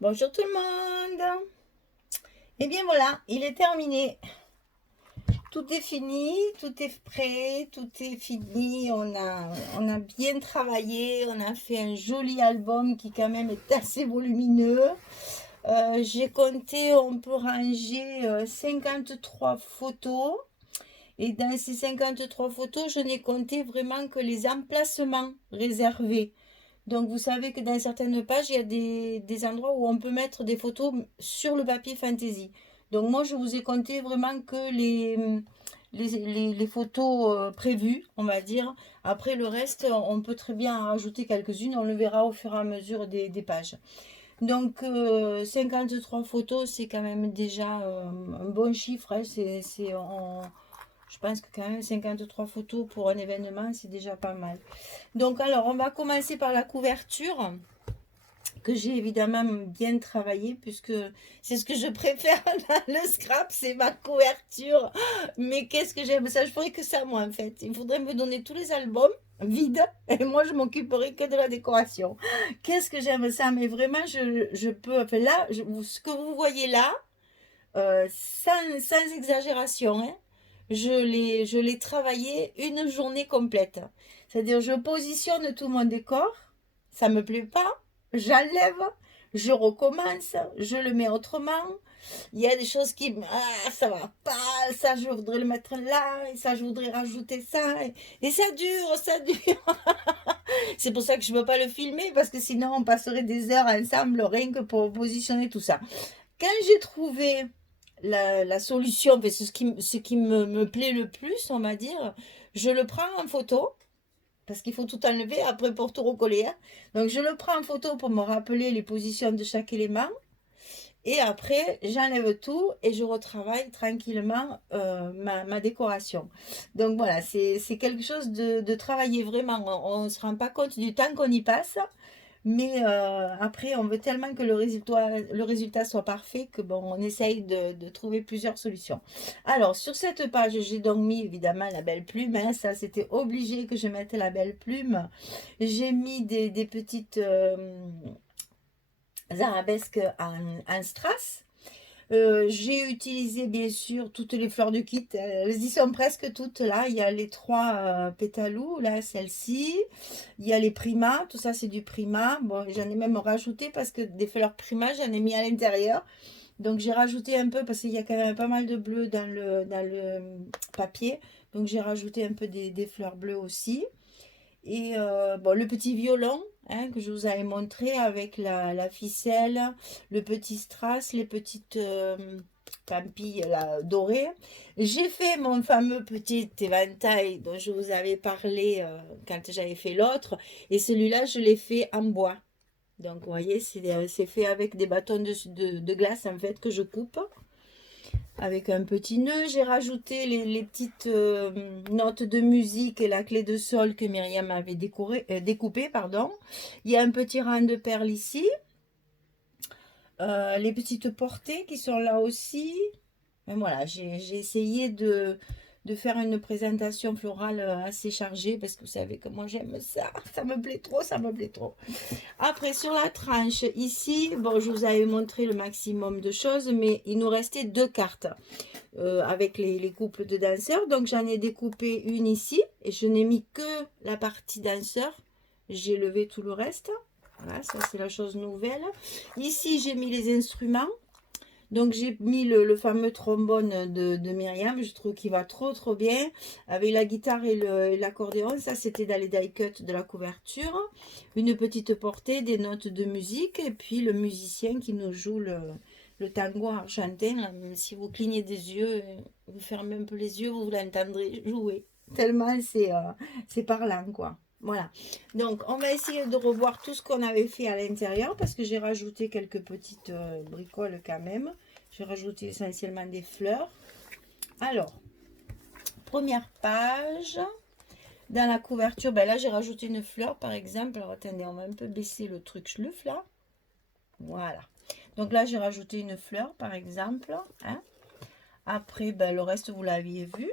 Bonjour tout le monde. Et bien voilà, il est terminé. Tout est fini, tout est prêt, tout est fini. On a bien travaillé, on a fait un joli album qui quand même est assez volumineux. J'ai compté, on peut ranger 53 photos. Et dans ces 53 photos, je n'ai compté vraiment que les emplacements réservés. Donc vous savez que dans certaines pages, il y a des endroits où on peut mettre des photos sur le papier Fantasy. Donc moi, je vous ai compté vraiment que les photos prévues, on va dire. Après, le reste, on peut très bien en rajouter quelques-unes. On le verra au fur et à mesure des pages. Donc 53 photos, c'est quand même déjà un bon chiffre. Hein. Je pense que quand même 53 photos pour un événement, c'est déjà pas mal. Donc alors, on va commencer par la couverture que j'ai évidemment bien travaillé puisque c'est ce que je préfère dans le scrap, c'est ma couverture. Mais qu'est-ce que j'aime ça, je ferais que ça moi en fait. Il faudrait me donner tous les albums vides et moi je m'occuperai que de la décoration. Qu'est-ce que j'aime ça, mais vraiment je peux, enfin là, ce que vous voyez là, sans exagération, hein, je l'ai travaillé une journée complète. C'est-à-dire, je positionne tout mon décor, ça me plaît pas, j'enlève, je recommence, je le mets autrement. Il y a des choses qui, ça va pas, ça je voudrais le mettre là, et ça je voudrais rajouter ça, et ça dure, ça dure. C'est pour ça que je ne peux pas le filmer, parce que sinon on passerait des heures ensemble rien que pour positionner tout ça. Quand j'ai trouvé la solution, c'est ce qui me plaît le plus, on va dire, je le prends en photo, parce qu'il faut tout enlever après pour tout recoller. Hein. Donc je le prends en photo pour me rappeler les positions de chaque élément. Et après, j'enlève tout et je retravaille tranquillement ma décoration. Donc voilà, c'est quelque chose de travailler vraiment. On ne se rend pas compte du temps qu'on y passe. Mais après, on veut tellement que le résultat soit parfait que bon, on essaye de trouver plusieurs solutions. Alors, sur cette page, j'ai donc mis évidemment la belle plume. Hein, ça, c'était obligé que je mette la belle plume. J'ai mis des petites arabesques en strass. J'ai utilisé bien sûr toutes les fleurs du kit. Elles y sont presque toutes là. Il y a les trois pétalous, là, celle-ci. Il y a les primas. Tout ça, c'est du prima. Bon, j'en ai même rajouté parce que des fleurs primas, j'en ai mis à l'intérieur. Donc, j'ai rajouté un peu parce qu'il y a quand même pas mal de bleu dans le papier. Donc, j'ai rajouté un peu des fleurs bleues aussi. Et bon, le petit violon hein, que je vous avais montré avec la ficelle, le petit strass, les petites pampilles là, dorées. J'ai fait mon fameux petit éventail dont je vous avais parlé quand j'avais fait l'autre. Et celui-là, je l'ai fait en bois. Donc, vous voyez, c'est fait avec des bâtons de glace en fait que je coupe avec un petit nœud. J'ai rajouté les petites notes de musique et la clé de sol que Myriam avait découpé. Pardon. Il y a un petit rang de perles ici. Les petites portées qui sont là aussi. Et voilà, j'ai essayé de faire une présentation florale assez chargée parce que vous savez que moi j'aime ça. Ça me plaît trop, ça me plaît trop. Après, sur la tranche, ici, bon, je vous avais montré le maximum de choses, mais il nous restait deux cartes avec les couples de danseurs. Donc, j'en ai découpé une ici et je n'ai mis que la partie danseur. J'ai levé tout le reste. Voilà, ça c'est la chose nouvelle. Ici, j'ai mis les instruments. Donc j'ai mis le fameux trombone de Myriam, je trouve qu'il va trop bien. Avec la guitare et l'accordéon, ça c'était dans les die cut de la couverture. Une petite portée, des notes de musique et puis le musicien qui nous joue le tango argentin. Là, même si vous clignez des yeux, vous fermez un peu les yeux, vous l'entendrez jouer. Tellement c'est parlant quoi. Voilà. Donc, on va essayer de revoir tout ce qu'on avait fait à l'intérieur parce que j'ai rajouté quelques petites bricoles quand même. J'ai rajouté essentiellement des fleurs. Alors, première page. Dans la couverture, ben là, j'ai rajouté une fleur par exemple. Alors, attendez, on va un peu baisser le truc schluf là. Voilà. Donc là, j'ai rajouté une fleur par exemple. Hein. Après, ben, le reste, vous l'aviez vu.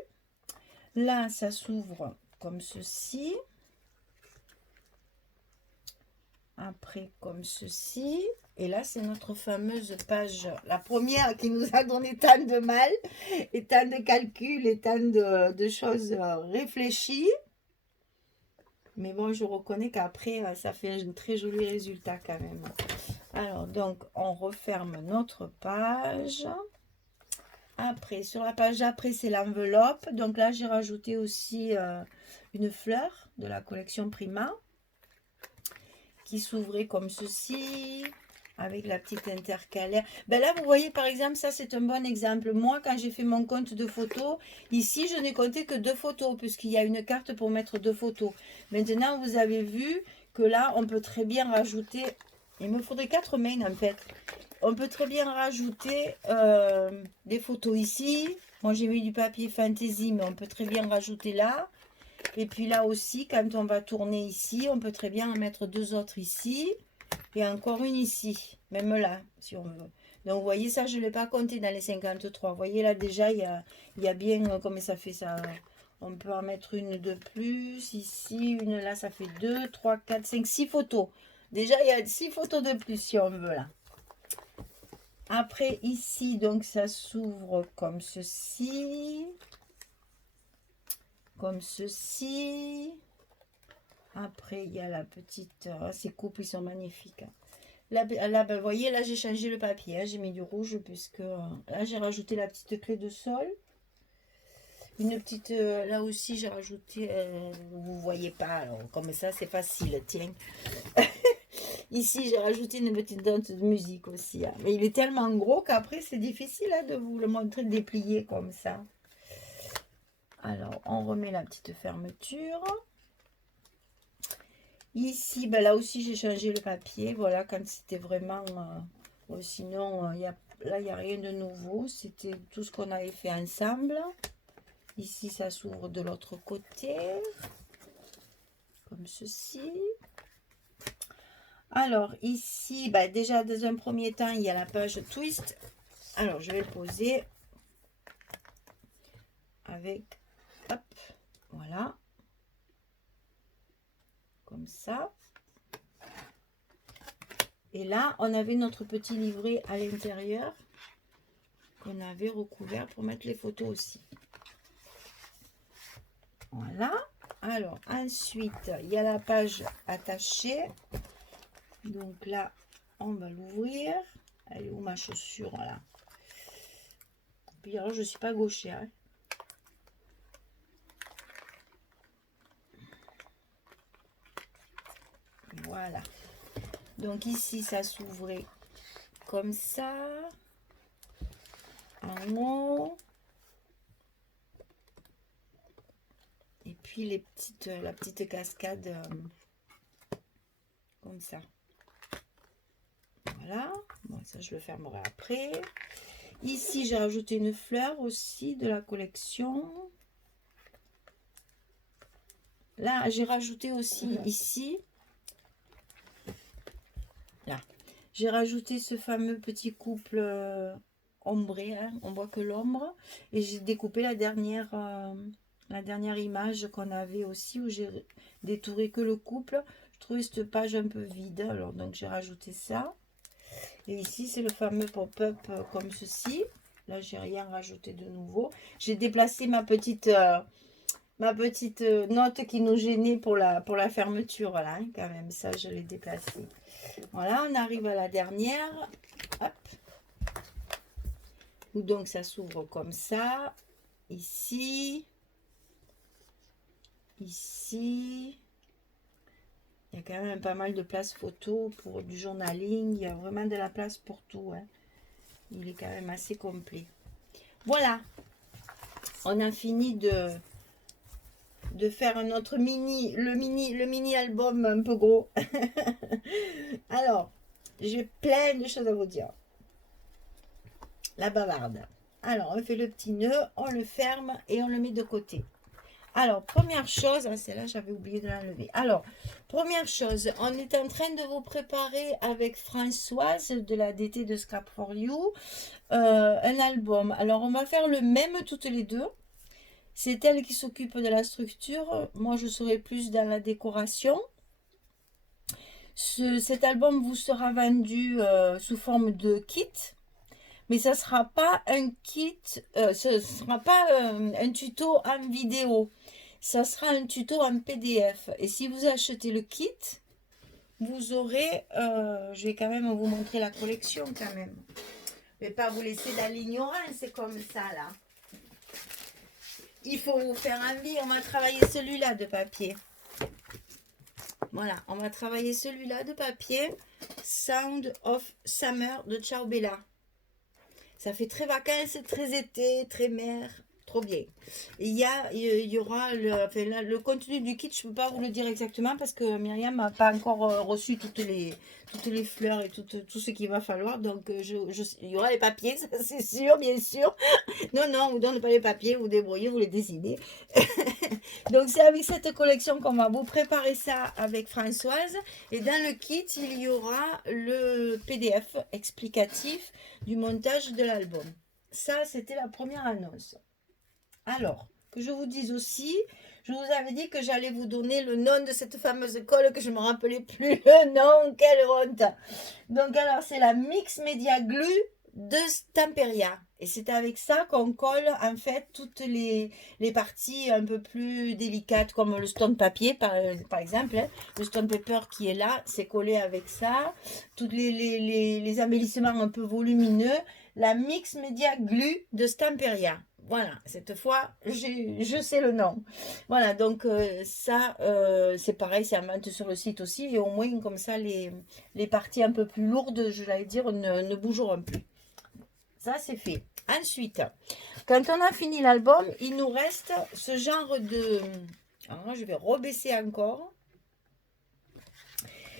Là, ça s'ouvre comme ceci. Après, comme ceci. Et là, c'est notre fameuse page, la première qui nous a donné tant de mal, et tant de calculs, et tant de choses réfléchies. Mais bon, je reconnais qu'après, ça fait un très joli résultat quand même. Alors, donc, on referme notre page. Après, sur la page d'après, c'est l'enveloppe. Donc là, j'ai rajouté aussi une fleur de la collection Prima qui s'ouvrait comme ceci, avec la petite intercalaire. Ben là, vous voyez, par exemple, ça, c'est un bon exemple. Moi, quand j'ai fait mon compte de photos, ici, je n'ai compté que 2 photos, puisqu'il y a une carte pour mettre 2 photos. Maintenant, vous avez vu que là, on peut très bien rajouter... Il me faudrait 4 mains, en fait. On peut très bien rajouter des photos ici. Moi, j'ai mis du papier fantaisie, mais on peut très bien rajouter là. Et puis là aussi, quand on va tourner ici, on peut très bien en mettre 2 autres ici. Et encore une ici, même là, si on veut. Donc, vous voyez, ça, je ne l'ai pas compté dans les 53. Vous voyez, là, déjà, il y a bien, comment ça fait ça? On peut en mettre une de plus, ici, une là, ça fait 2, 3, 4, 5, 6 photos. Déjà, il y a 6 photos de plus, si on veut, là. Après, ici, donc, ça s'ouvre comme ceci. Comme ceci. Après, il y a la petite... ces coupes, ils sont magnifiques. Hein. Là, ben, vous voyez, là, j'ai changé le papier. Hein, j'ai mis du rouge puisque... là, j'ai rajouté la petite clé de sol. Une petite... là aussi, j'ai rajouté... vous voyez pas, alors, comme ça, c'est facile, tiens. Ici, j'ai rajouté une petite note de musique aussi. Hein. Mais il est tellement gros qu'après, c'est difficile hein, de vous le montrer déplié comme ça. Alors, on remet la petite fermeture. Ici, ben là aussi, j'ai changé le papier. Voilà, quand c'était vraiment... sinon, là, il n'y a rien de nouveau. C'était tout ce qu'on avait fait ensemble. Ici, ça s'ouvre de l'autre côté. Comme ceci. Alors, ici, ben, déjà, dans un premier temps, il y a la page twist. Alors, je vais le poser avec... Hop, voilà. Comme ça. Et là, on avait notre petit livret à l'intérieur qu'on avait recouvert pour mettre les photos aussi. Voilà. Alors, ensuite, il y a la page attachée. Donc là, on va l'ouvrir. Elle est où ma chaussure? Voilà. Puis alors, je ne suis pas gauchère. Hein. Voilà. Donc ici, ça s'ouvrait comme ça. En haut. Et puis les petites, la petite cascade comme ça. Voilà. Bon, ça, je le fermerai après. Ici, j'ai rajouté une fleur aussi de la collection. Là, j'ai rajouté aussi ici. Là. J'ai rajouté ce fameux petit couple ombré. Hein. On voit que l'ombre. Et j'ai découpé la dernière image qu'on avait aussi où j'ai détouré que le couple. Je trouvais cette page un peu vide. Alors, donc, j'ai rajouté ça. Et ici, c'est le fameux pop-up comme ceci. Là, j'ai rien rajouté de nouveau. J'ai déplacé ma petite note qui nous gênait pour la fermeture. Voilà, hein, quand même, ça, je l'ai déplacé. Voilà, on arrive à la dernière. Hop. Où donc, ça s'ouvre comme ça. Ici. Ici. Il y a quand même pas mal de place photo pour du journaling. Il y a vraiment de la place pour tout. Hein. Il est quand même assez complet. Voilà. On a fini de faire notre le mini album un peu gros. Alors, j'ai plein de choses à vous dire. La bavarde. Alors, on fait le petit nœud, on le ferme et on le met de côté. Alors, première chose, celle-là, j'avais oublié de l'enlever. Alors, première chose, on est en train de vous préparer avec Françoise de la DT de Scrap for You un album. Alors, on va faire le même toutes les deux. C'est elle qui s'occupe de la structure. Moi, je serai plus dans la décoration. Cet album vous sera vendu sous forme de kit. Mais ça ne sera pas un kit, ce sera pas un tuto en vidéo. Ça sera un tuto en PDF. Et si vous achetez le kit, vous aurez, je vais quand même vous montrer la collection quand même. Je ne vais pas vous laisser dans l'ignorance, c'est comme ça là. Il faut vous faire envie. On va travailler celui-là de papier. Voilà, on va travailler celui-là de papier. Sound of Summer de Ciao Bella. Ça fait très vacances, très été, très mer, trop bien. Et il y aura le contenu du kit, je ne peux pas vous le dire exactement parce que Myriam n'a pas encore reçu toutes les fleurs et tout ce qu'il va falloir. Donc il y aura les papiers, ça c'est sûr, bien sûr. Non, non, on ne vous donne pas les papiers, vous débrouillez, vous les dessinez. Donc c'est avec cette collection qu'on va vous préparer ça avec Françoise. Et dans le kit, il y aura le PDF explicatif du montage de l'album. Ça, c'était la première annonce. Alors, que je vous dise aussi, je vous avais dit que j'allais vous donner le nom de cette fameuse colle que je ne me rappelais plus le nom. Quelle honte! Donc alors, c'est la Mix Media Glue de Stamperia. Et c'est avec ça qu'on colle en fait toutes les parties un peu plus délicates comme le stone papier par exemple. Hein. Le stone paper qui est là, c'est collé avec ça. Tous les embellissements un peu volumineux. La Mix Media Glue de Stamperia. Voilà, cette fois, je sais le nom. Voilà, donc ça, c'est pareil, c'est à mettre sur le site aussi. Et au moins, comme ça, les parties un peu plus lourdes, je l'allais dire, ne bougeront plus. Ça, c'est fait. Ensuite, quand on a fini l'album, il nous reste ce genre de... Alors, je vais rebaisser encore.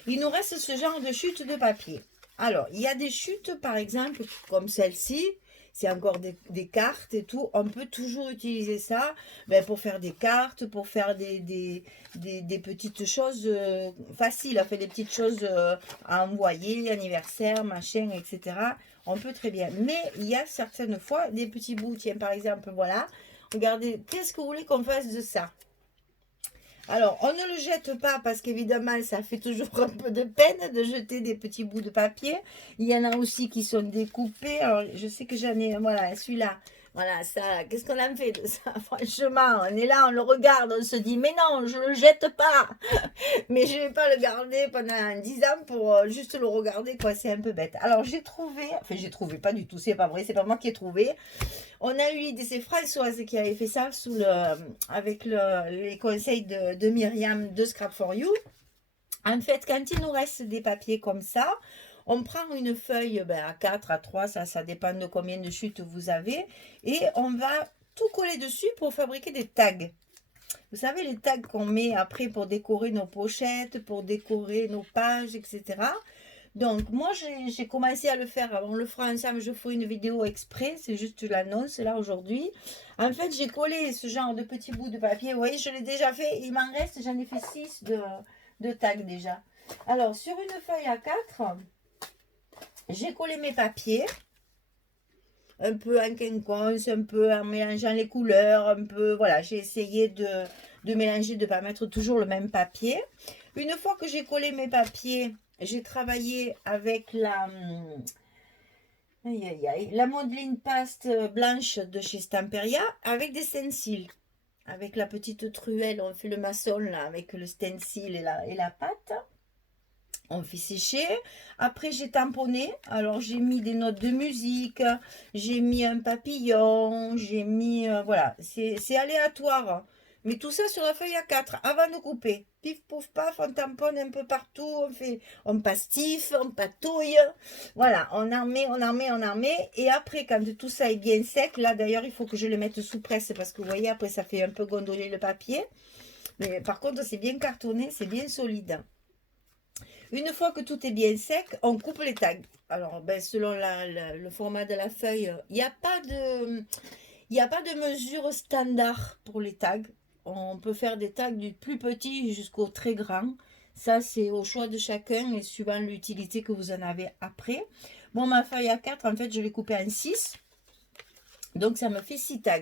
Il nous reste ce genre de chute de papier. Alors, il y a des chutes, par exemple, comme celle-ci. C'est encore des cartes et tout. On peut toujours utiliser ça pour faire des cartes, pour faire des petites choses faciles. Faire des petites choses à envoyer, anniversaire, machin, etc. On peut très bien. Mais il y a certaines fois des petits bouts. Tiens, par exemple, voilà. Regardez, qu'est-ce que vous voulez qu'on fasse de ça? Alors, on ne le jette pas parce qu'évidemment, ça fait toujours un peu de peine de jeter des petits bouts de papier. Il y en a aussi qui sont découpés. Alors, je sais que j'en ai, voilà, celui-là. Voilà, ça, qu'est-ce qu'on en fait de ça? Franchement, on est là, on le regarde, on se dit, mais non, je ne le jette pas. Mais je ne vais pas le garder pendant 10 ans pour juste le regarder, quoi. C'est un peu bête. Alors, j'ai trouvé, enfin, j'ai trouvé, pas du tout, c'est pas vrai, c'est pas moi qui ai trouvé. On a eu l'idée, c'est Françoise qui avait fait ça avec les conseils de Myriam de Scrap for You. En fait, quand il nous reste des papiers comme ça, on prend une feuille à 4, à 3, ça dépend de combien de chutes vous avez. Et on va tout coller dessus pour fabriquer des tags. Vous savez, les tags qu'on met après pour décorer nos pochettes, pour décorer nos pages, etc. Donc, moi, j'ai commencé à le faire. On le fera ensemble, je ferai une vidéo exprès. C'est juste l'annonce, là, aujourd'hui. En fait, j'ai collé ce genre de petits bouts de papier. Vous voyez, je l'ai déjà fait. Il m'en reste, j'en ai fait 6 de tags déjà. Alors, sur une feuille A4, j'ai collé mes papiers. Un peu en quinconce, un peu en mélangeant les couleurs, un peu... Voilà, j'ai essayé de mélanger, de ne pas mettre toujours le même papier. Une fois que j'ai collé mes papiers... J'ai travaillé avec la modeline paste blanche de chez Stamperia avec des stencils. Avec la petite truelle, on fait le maçon là, avec le stencil et la pâte. On fait sécher. Après, j'ai tamponné. Alors, j'ai mis des notes de musique. J'ai mis un papillon. J'ai mis... voilà, c'est aléatoire. Mais tout ça sur la feuille A4 avant de couper. Pif, pouf, paf, on tamponne un peu partout. On pastiffe, on patouille. Voilà, on en met, on en met, on en met. Et après, quand tout ça est bien sec, là d'ailleurs, il faut que je le mette sous presse parce que vous voyez, après, ça fait un peu gondoler le papier. Mais par contre, c'est bien cartonné, c'est bien solide. Une fois que tout est bien sec, on coupe les tags. Alors, selon le format de la feuille, il n'y a pas de mesure standard pour les tags. On peut faire des tags du plus petit jusqu'au très grand. Ça, c'est au choix de chacun et suivant l'utilité que vous en avez après. Bon, ma feuille A4, en fait, je l'ai coupée en 6. Donc, ça me fait 6 tags.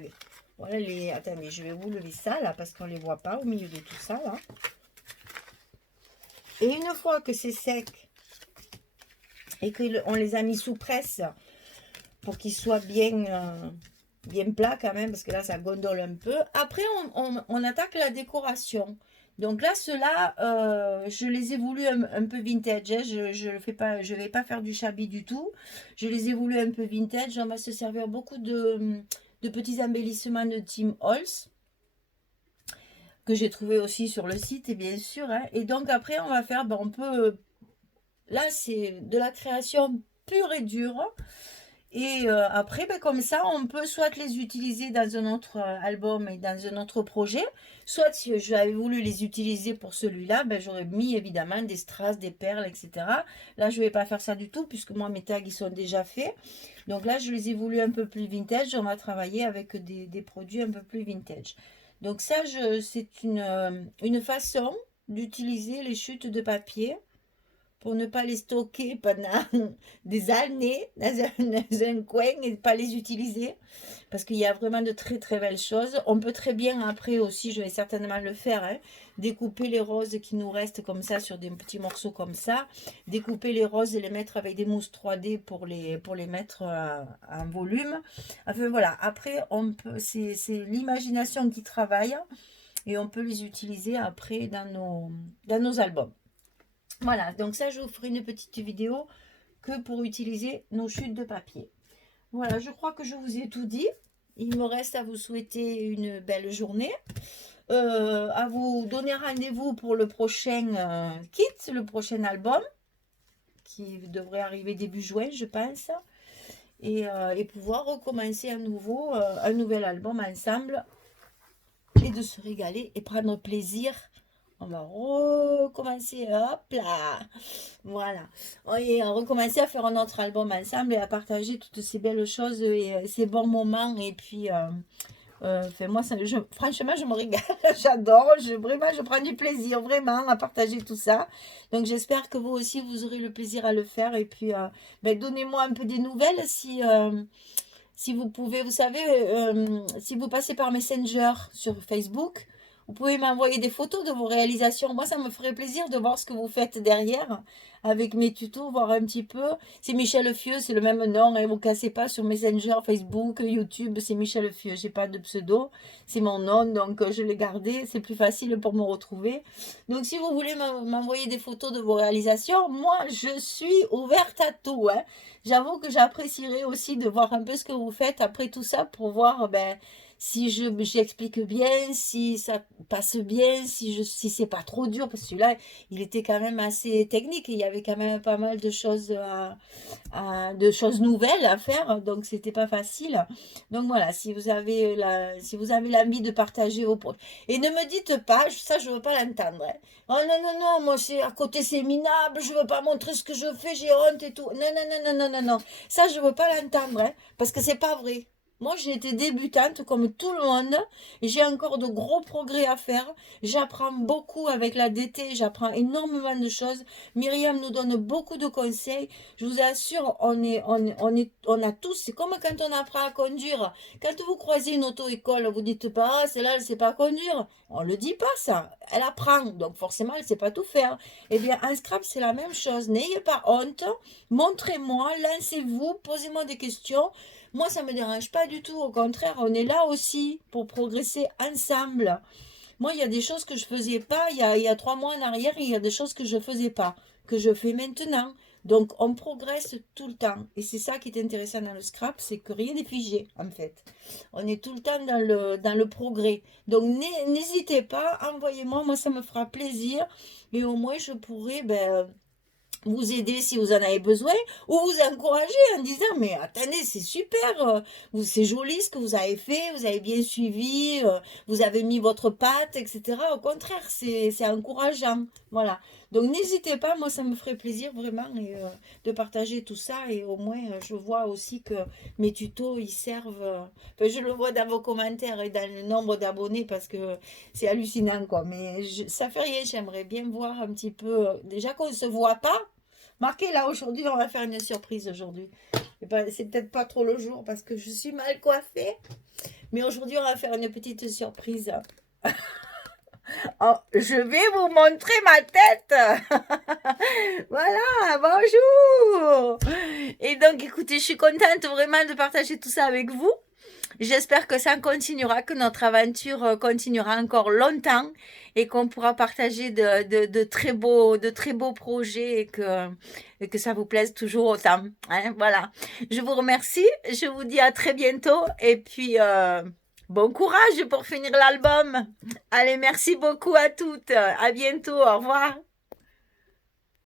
Voilà attendez, je vais vous lever ça, là, parce qu'on ne les voit pas au milieu de tout ça, là. Et une fois que c'est sec et qu'on les a mis sous presse pour qu'ils soient bien, bien plats quand même, parce que là ça gondole un peu. Après on attaque la décoration. Donc là ceux-là, je les ai voulu un peu vintage, hein. Je le fais pas, je vais pas faire du shabby du tout. Je les ai voulu un peu vintage. On va se servir beaucoup de petits embellissements de Tim Holtz que j'ai trouvé aussi sur le site, et bien sûr, hein. Et donc après on va faire, ben, on peut, là c'est de la création pure et dure. Et après, ben, comme ça, on peut soit les utiliser dans un autre album et dans un autre projet, soit si j'avais voulu les utiliser pour celui-là, ben, j'aurais mis évidemment des strass, des perles, etc. Là, je ne vais pas faire ça du tout, puisque moi, mes tags, ils sont déjà faits. Donc là, je les ai voulu un peu plus vintage. On va travailler avec des produits un peu plus vintage. Donc ça, c'est une façon d'utiliser les chutes de papier pour ne pas les stocker pendant des années dans un coin et ne pas les utiliser. Parce qu'il y a vraiment de très très belles choses. On peut très bien après aussi, je vais certainement le faire, hein, découper les roses qui nous restent comme ça sur des petits morceaux comme ça. Découper les roses et les mettre avec des mousses 3D pour les mettre en volume. Enfin voilà, après c'est l'imagination qui travaille et on peut les utiliser après dans nos albums. Voilà, donc ça, je vous ferai une petite vidéo que pour utiliser nos chutes de papier. Voilà, je crois que je vous ai tout dit. Il me reste à vous souhaiter une belle journée. À vous donner rendez-vous pour le prochain kit, le prochain album, qui devrait arriver début juin, je pense. Et pouvoir recommencer à nouveau un nouvel album ensemble. Et de se régaler et prendre plaisir. On va recommencer, hop là, voilà. Et recommencer à faire un autre album ensemble et à partager toutes ces belles choses et ces bons moments. Et puis, enfin, moi, franchement, je me régale, j'adore, vraiment, je prends du plaisir, vraiment, à partager tout ça. Donc, j'espère que vous aussi, vous aurez le plaisir à le faire. Et puis, ben, donnez-moi un peu des nouvelles si vous pouvez, vous savez, si vous passez par Messenger sur Facebook, vous pouvez m'envoyer des photos de vos réalisations. Moi, ça me ferait plaisir de voir ce que vous faites derrière avec mes tutos, voir un petit peu. C'est Michel Fieux, c'est le même nom. Et vous ne cassez pas sur Messenger, Facebook, YouTube, c'est Michel Fieux. J'ai pas de pseudo, c'est mon nom, donc je l'ai gardé. C'est plus facile pour me retrouver. Donc, si vous voulez m'envoyer des photos de vos réalisations, moi, je suis ouverte à tout, hein. J'avoue que j'apprécierais aussi de voir un peu ce que vous faites après tout ça pour voir ben, si j'explique bien, si ça passe bien, si c'est pas trop dur, parce que celui-là, il était quand même assez technique et il y avait quand même pas mal de choses, de choses nouvelles à faire, donc c'était pas facile. Donc voilà, si vous avez l'envie de partager vos projets. Et ne me dites pas, ça je veux pas l'entendre, hein. Oh non, non, non, moi c'est à côté c'est minable, je veux pas montrer ce que je fais, j'ai honte et tout. Non, non, non, non, non, non, non. Ça je veux pas l'entendre, hein, parce que c'est pas vrai. Moi, j'ai été débutante comme tout le monde et j'ai encore de gros progrès à faire. J'apprends beaucoup avec la DT, j'apprends énormément de choses. Myriam nous donne beaucoup de conseils. Je vous assure, on a tous, c'est comme quand on apprend à conduire. Quand vous croisez une auto-école, vous dites pas, ah, celle-là, elle ne sait pas conduire. On ne le dit pas, ça. Elle apprend, donc forcément, elle ne sait pas tout faire. Eh bien, en scrap, c'est la même chose. N'ayez pas honte. Montrez-moi, lancez-vous, posez-moi des questions. Moi, ça ne me dérange pas du tout. Au contraire, on est là aussi pour progresser ensemble. Moi, il y a des choses que je ne faisais pas il y a 3 mois en arrière, et il y a des choses que je ne faisais pas, que je fais maintenant. Donc, on progresse tout le temps. Et c'est ça qui est intéressant dans le scrap, c'est que rien n'est figé, en fait. On est tout le temps dans le progrès. Donc, n'hésitez pas, envoyez-moi, moi, ça me fera plaisir. Et au moins, je pourrai vous aider si vous en avez besoin, ou vous encourager en disant mais attendez, c'est super, c'est joli ce que vous avez fait, vous avez bien suivi, vous avez mis votre patte, etc. Au contraire, c'est encourageant. Voilà, donc n'hésitez pas, moi ça me ferait plaisir vraiment de partager tout ça, et au moins je vois aussi que mes tutos ils servent, je le vois dans vos commentaires et dans le nombre d'abonnés, parce que c'est hallucinant quoi. Mais ça fait rien, j'aimerais bien voir un petit peu, déjà qu'on ne se voit pas. Marquez là, aujourd'hui, on va faire une surprise aujourd'hui. C'est peut-être pas trop le jour parce que je suis mal coiffée. Mais aujourd'hui, on va faire une petite surprise. Oh, je vais vous montrer ma tête. Voilà, bonjour. Et donc, écoutez, je suis contente vraiment de partager tout ça avec vous. J'espère que ça continuera, que notre aventure continuera encore longtemps et qu'on pourra partager de très beaux projets et que ça vous plaise toujours autant. Hein, voilà. Je vous remercie. Je vous dis à très bientôt et puis bon courage pour finir l'album. Allez, merci beaucoup à toutes. À bientôt. Au revoir.